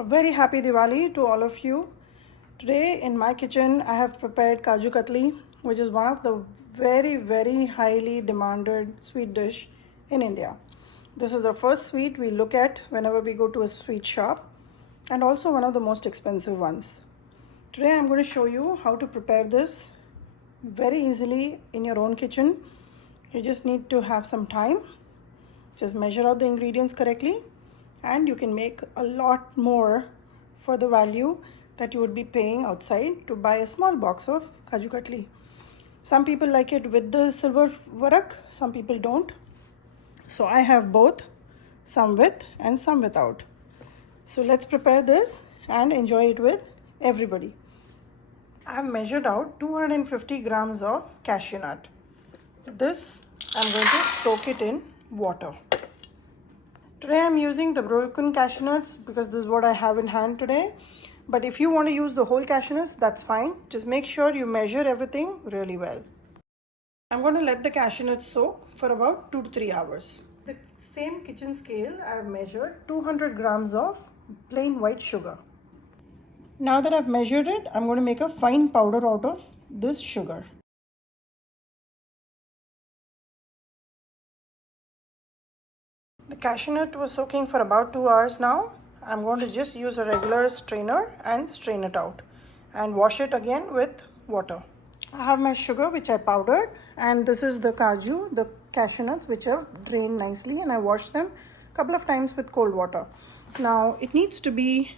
A very happy Diwali to all of you. Today in my kitchen I have prepared Kaju Katli, which is one of the very highly demanded sweet dish in India. This is the first sweet we look at whenever we go to a sweet shop and also one of the most expensive ones. Today I'm going to show you how to prepare this very easily in your own kitchen. You just need to have some time. Just measure out the ingredients correctly and you can make a lot more for the value that you would be paying outside to buy a small box of Kaju Katli. Some people like it with the silver varak, some people don't. So I have both, some with and some without. So let's prepare this and enjoy it with everybody. I have measured out 250 grams of cashew nut. This I'm going to soak it in water. Today I'm using the broken cashew nuts because this is what I have in hand today. But if you want to use the whole cashew nuts, that's fine. Just make sure you measure everything really well. I'm going to let the cashew nuts soak for about 2 to 3 hours. The same kitchen scale, I have measured 200 grams of plain white sugar. Now that I've measured it, I'm going to make a fine powder out of this sugar. The cashew nut was soaking for about 2 hours now. I'm going to just use a regular strainer and strain it out and wash it again with water. I have my sugar which I powdered, and this is the cashew nuts which are drained nicely, and I washed them a couple of times with cold water. Now it needs to be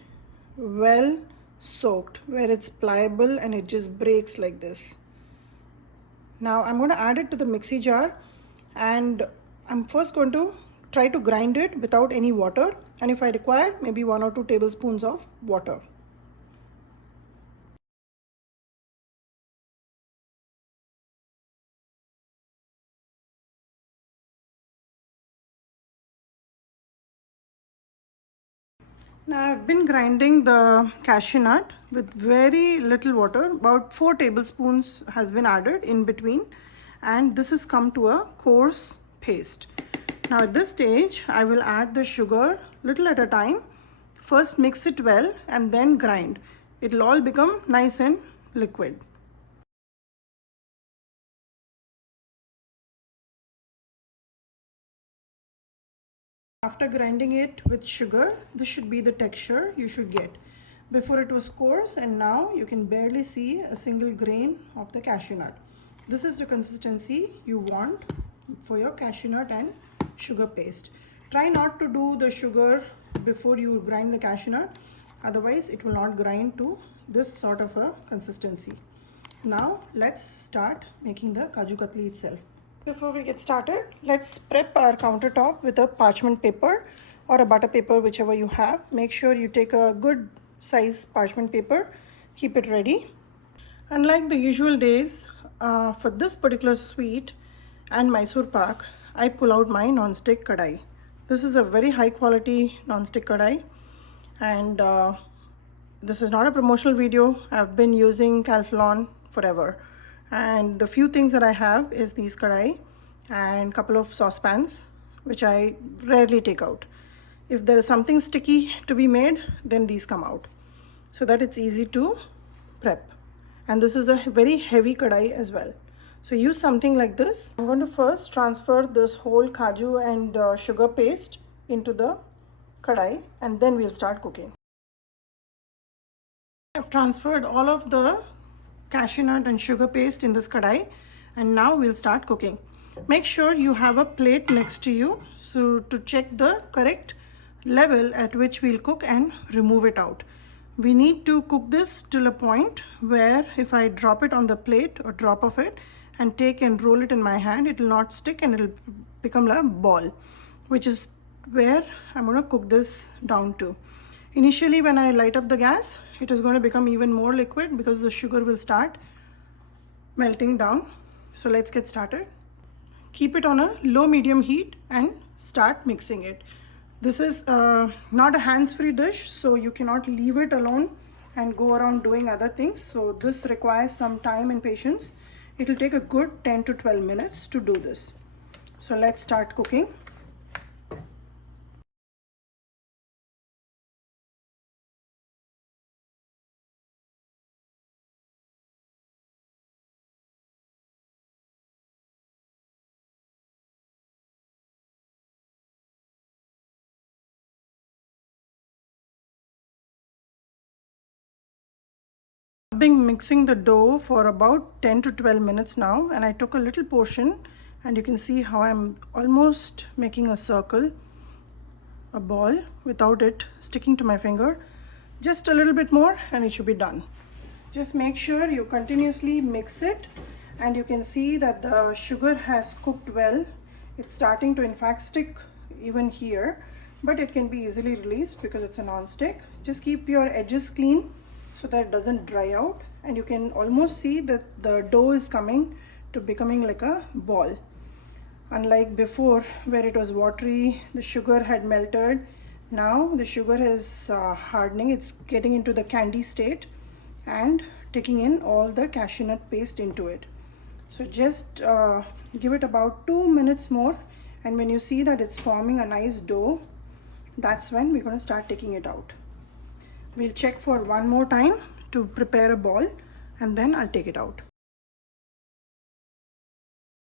well soaked where it's pliable and it just breaks like this. Now I'm going to add it to the mixie jar, and I'm first going to try to grind it without any water, and if I require, maybe 1 or 2 tablespoons of water. Now I've been grinding the cashew nut with very little water. About 4 tablespoons has been added in between, and this has come to a coarse paste. Now at this stage, I will add the sugar little at a time. First mix it well and then grind. It'll all become nice and liquid. After grinding it with sugar, this should be the texture you should get. Before it was coarse, and now you can barely see a single grain of the cashew nut. This is the consistency you want for your cashew nut and sugar paste. Try not to do the sugar before you grind the cashew nut, otherwise it will not grind to this sort of a consistency. Now let's start making the Kaju Katli itself. Before we get started, let's prep our countertop with a parchment paper or a butter paper, whichever you have. Make sure you take a good size parchment paper, keep it ready. Unlike the usual days, for this particular sweet and Mysore pak, I pull out my non-stick kadai. This is a very high quality non-stick kadai, and this is not a promotional video. I've been using Calphalon forever, and the few things that I have is these kadai and couple of saucepans which I rarely take out. If there is something sticky to be made, then these come out so that it's easy to prep. And this is a very heavy kadai as well. So use something like this. I'm going to first transfer this whole kaju and sugar paste into the kadai, and then we'll start cooking. I've transferred all of the cashew nut and sugar paste in this kadai, and now we'll start cooking. Make sure you have a plate next to you so to check the correct level at which we'll cook and remove it out. We need to cook this till a point where if I drop it on the plate or drop of it and take and roll it in my hand, it will not stick and it will become like a ball, which is where I'm going to cook this down to. Initially, when I light up the gas, it is going to become even more liquid because the sugar will start melting down. So let's get started. Keep it on a low medium heat and start mixing it. This is not a hands-free dish, so you cannot leave it alone and go around doing other things. So this requires some time and patience. It will take a good 10 to 12 minutes to do this. So let's start cooking. been mixing the dough for about 10 to 12 minutes now, and I took a little portion and you can see how I'm almost making a circle, a ball, without it sticking to my finger. Just a little bit more and it should be done. Just make sure you continuously mix it, and you can see that the sugar has cooked well. It's starting to in fact stick even here, but it can be easily released because it's a non-stick. Just keep your edges clean so that it doesn't dry out, and you can almost see that the dough is coming to becoming like a ball. Unlike before where it was watery, the sugar had melted. Now the sugar is hardening, it's getting into the candy state and taking in all the cashew nut paste into it. So just give it about 2 minutes more, and when you see that it's forming a nice dough, that's when we're going to start taking it out. We'll check for one more time to prepare a ball, and then I'll take it out.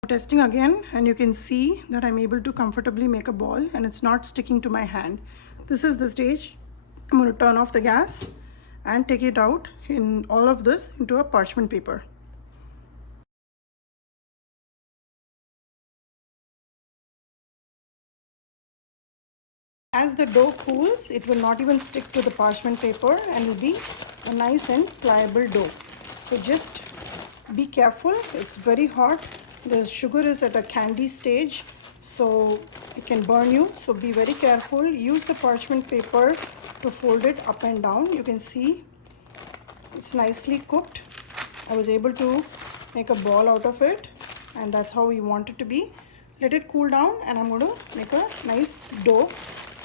Testing again, and you can see that I'm able to comfortably make a ball and it's not sticking to my hand. This is the stage. I'm going to turn off the gas and take it out in all of this into a parchment paper. As the dough cools, it will not even stick to the parchment paper and will be a nice and pliable dough. So just be careful, it's very hot. The sugar is at a candy stage, so it can burn you. So be very careful. Use the parchment paper to fold it up and down. You can see it's nicely cooked. I was able to make a ball out of it, and that's how we want it to be. Let it cool down, and I'm going to make a nice dough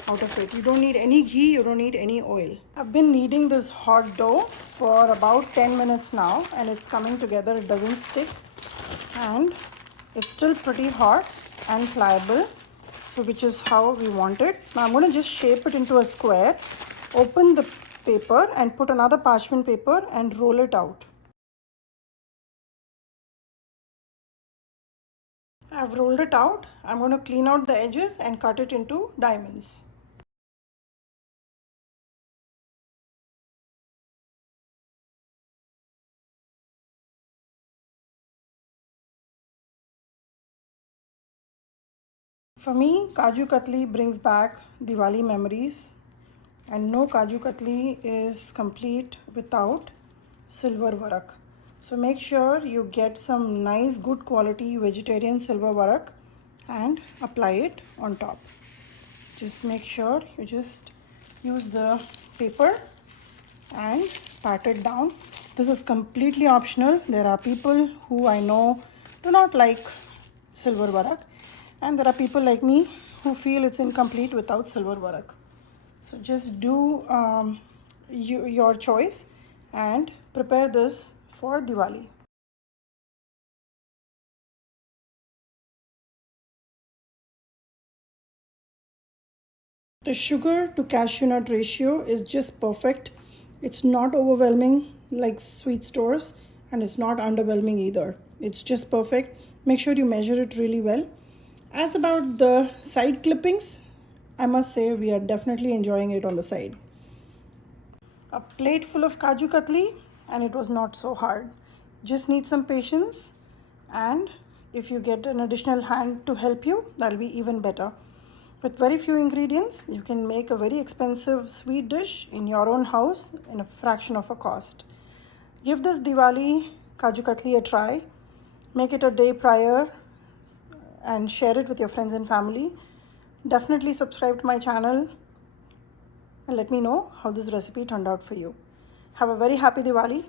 out of it. You don't need any ghee, you don't need any oil. I've been kneading this hot dough for about 10 minutes now, and it's coming together. It doesn't stick, and it's still pretty hot and pliable, so which is how we want it. Now I'm going to just shape it into a square, open the paper and put another parchment paper and roll it out. I've rolled it out. I'm going to clean out the edges and cut it into diamonds. For me, Kaju Katli brings back Diwali memories, and no Kaju Katli is complete without silver varak. So make sure you get some nice good quality vegetarian silver varak and apply it on top. Just make sure you just use the paper and pat it down. This is completely optional. There are people who I know do not like silver varak, and there are people like me who feel it's incomplete without silver varak. So just do your choice and prepare this for Diwali. The sugar to cashew nut ratio is just perfect. It's not overwhelming like sweet stores, and it's not underwhelming either. It's just perfect. Make sure you measure it really well. As about the side clippings, I must say we are definitely enjoying it on the side. A plate full of Kaju Katli, and it was not so hard. Just need some patience, and if you get an additional hand to help you, that'll be even better. With very few ingredients, you can make a very expensive sweet dish in your own house in a fraction of a cost. Give this Diwali Kaju Katli a try. Make it a day prior and share it with your friends and family. Definitely subscribe to my channel and let me know how this recipe turned out for you. Have a very happy Diwali.